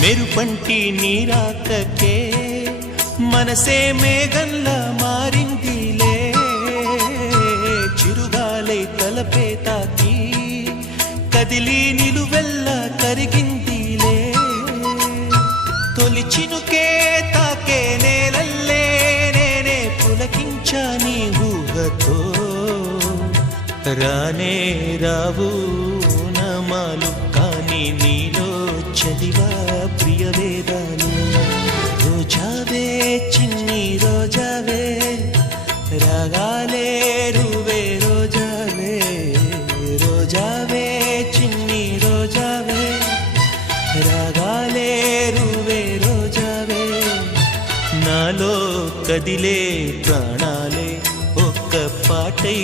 మెరుపంటి నీరాకకే మనసే మేఘంలా మారిందిలే, చిరుగాలై తలపే తాకి కదిలి నిలువెల్లా కరిగిందిలే, తొలి చినుకే తాకే నేలల్లే నేనే పులకించా నీ ఊహతో, రానే రావు నమాలు కానీ నీలో చదివా ప్రియ వేదాలు. రోజావే చిన్ని రోజావే రాగాలే రువే రోజావే, రోజావే చిన్ని రోజావే రాగాలే రువే రోజావే, నాలో కదిలే ప్రాణాలే ఒక్క పాటై